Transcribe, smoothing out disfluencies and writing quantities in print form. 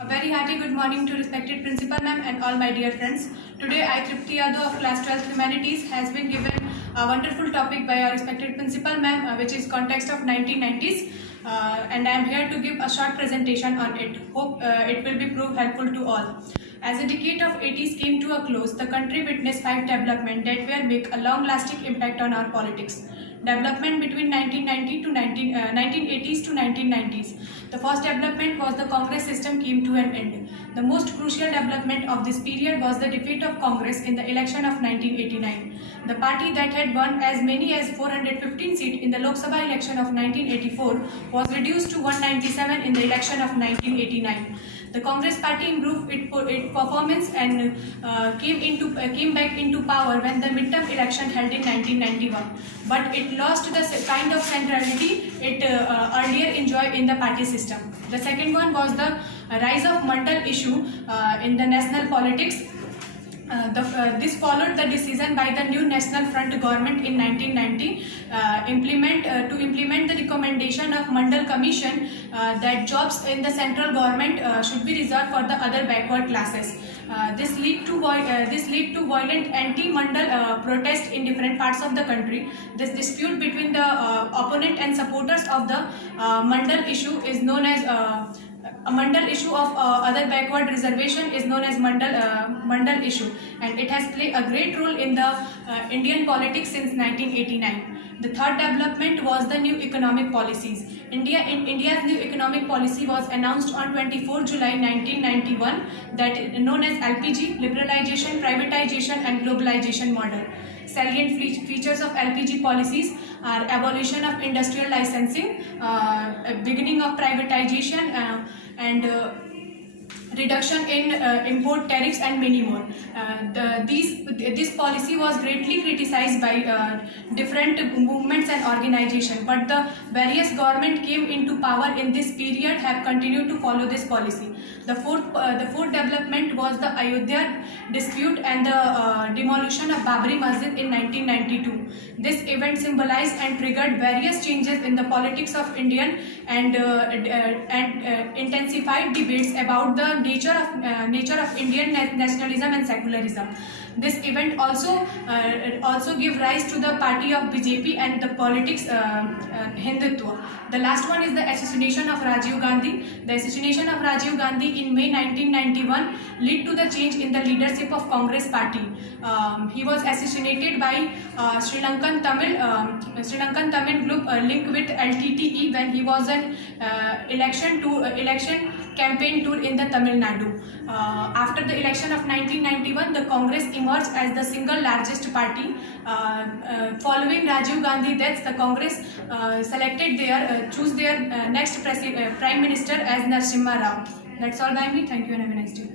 A very hearty good morning to respected Principal Ma'am and all my dear friends. Today I, Tripti Yadav of Class 12th Humanities, has been given a wonderful topic by our respected Principal Ma'am, which is context of 1990s, and I am here to give a short presentation on it. Hope it will be prove helpful to all. As the decade of 80s came to a close, the country witnessed 5 developments that will make a long-lasting impact on our politics. Development between 1980s to 1990s. The first development was the Congress system came to an end. The most crucial development of this period was the defeat of Congress in the election of 1989. The party that had won as many as 415 seats in the Lok Sabha election of 1984 was reduced to 197 in the election of 1989. The Congress party improved its performance and came back into power when the midterm election held in 1991. But it lost the kind of centrality it earlier enjoyed in the party system. The second one was the rise of Mandal issue in the national politics. This followed the decision by the new National Front government in 1990 to implement the recommendation of Mandal Commission that jobs in the central government should be reserved for the other backward classes. This lead to violent anti-Mandal protests in different parts of the country. This dispute between the opponent and supporters of the Mandal issue is known as a Mandal issue of other backward reservation is known as Mandal issue, and it has played a great role in the Indian politics since 1989. The third development was the new economic policies. India's new economic policy was announced on 24 July 1991, that is known as LPG, liberalization, privatization and globalization model. Salient features of LPG policies are abolition of industrial licensing, beginning of privatization, and reduction in import tariffs and many more. This policy was greatly criticized by different movements and organizations, but the various governments came into power in this period have continued to follow this policy. The fourth development was the Ayodhya dispute and the demolition of Babri Masjid in 1992. This event symbolized and triggered various changes in the politics of India and intensified debates about the nature of Indian nationalism and secularism. This event also gave rise to the party of BJP and the politics Hindutva. The last one is the assassination of Rajiv Gandhi. The assassination of Rajiv Gandhi in May 1991 led to the change in the leadership of Congress party. He was assassinated by Sri Lankan Tamil group linked with LTTE when he was an election campaign tour in the Tamil Nadu. After the election of 1991, the Congress emerged as the single largest party. Following Rajiv Gandhi death, the Congress choose their next Prime Minister as Narasimha Rao. That's all by me. Thank you and have a nice day.